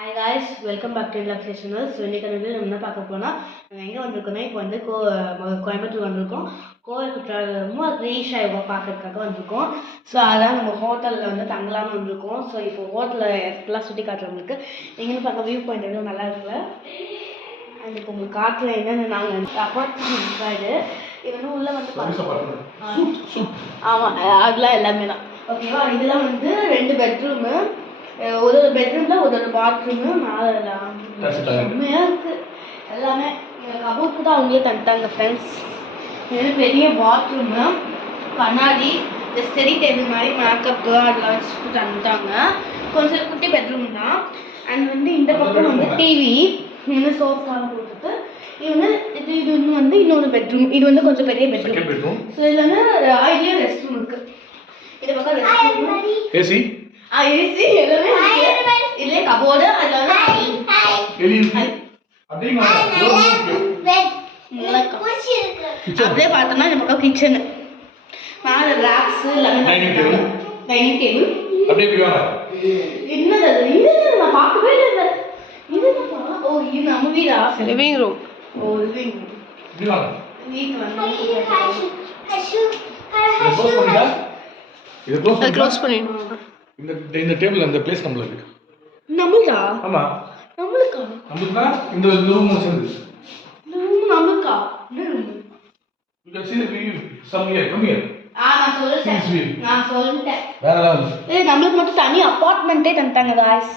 Hi guys, welcome back to Relaxational. So இன்றைக்கி வந்து நம்ம என்ன பார்க்க போனால் நம்ம எங்கே வந்திருக்கோம்னா இப்போ வந்து கோயம்புத்தூர் வந்திருக்கோம். கோவில் குற்றாலமும் ரீஷா இவங்க பார்க்கறதுக்காக வந்திருக்கோம். ஸோ அதான் நம்ம ஹோட்டலில் வந்து தங்கலாம்னு வந்திருக்கோம். ஸோ இப்போ ஹோட்டலில் எல்லாம் சுற்றி காட்டுறவங்களுக்கு எங்கேன்னு பார்க்க வியூ பாயிண்ட் வந்து நல்லா இருக்குல்ல. அண்ட் இப்போ உங்களுக்கு காட்டுற என்னென்னு நாங்கள் அப்பார்ட்மெண்ட் இது வந்து உள்ளே வந்து ஆமாம் அதெல்லாம் எல்லாமே தான் ஓகேவா. இதெல்லாம் வந்து 2 பெட்ரூமு, ஒரு பெட்ரூமில் ஒரு பாத்ரூமு, 4 செம்மையாக இருக்குது எல்லாமே. கபோர்டு தான் அவங்களே தந்துட்டாங்க ஃப்ரெண்ட்ஸ். இது பெரிய பாத்ரூமு, கண்ணாடி, இந்த ஸ்டடி டேபிள் மாதிரி மேக்கப்பு அதெல்லாம் வச்சுட்டு தந்துட்டாங்க. கொஞ்சம் குட்டி பெட்ரூம் தான். அண்ட் வந்து இந்த பக்கம் வந்து டிவி, இன்னும் சோஃபாலாம் போட்டுட்டு இது வந்து இன்னொரு பெட்ரூம். இது வந்து கொஞ்சம் பெரிய பெட்ரூம். ஸோ இதில் வந்து இதுலேயே ரெஸ்ட் ரூம் இருக்குது. இந்த பக்கம் ரெஸ்ட் ரூம், ஏசி எல்லாமே இதுலேயே கபோர்டு, அதில் அப்படியே பார்த்தோம்னா இந்த பக்கம் கிச்சனு, மேலே ரேக்ஸு, டைனிங் டேபிள். என்னது இது நான் பார்க்கவே இல்லை. இது ஓ இது நம்ம வீடா? Living room. ஓ லிவிங் ரூம். வீட்டில் வந்து க்ளோஸ் பண்ணிடணும். இந்த டேபிள் அந்த பிளேஸ் நம்மளுக்கு நம்மளுக்கா? ஆமா நம்மளுக்கா? நம்மளுக்கா? இந்த ரூம் வந்து room நம்மளுக்கா? you can see the view some here come here நான் சொல்லிட்டேன். வேற ஏதாவது நம்மளுக்கு மட்டும் தனி அபார்ட்மெண்ட்டே தந்துட்டாங்க guys.